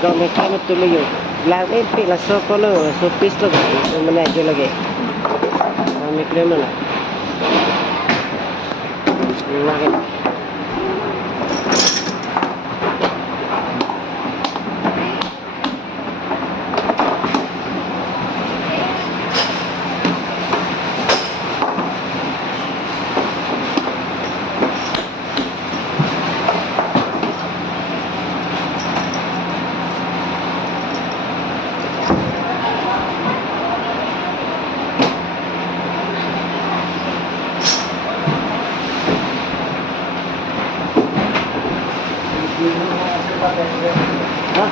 Kami tuloy yun. Lahat pila so kono so piece lagi. Mana aja lagi. Kami klaim na. Lagi. Hah?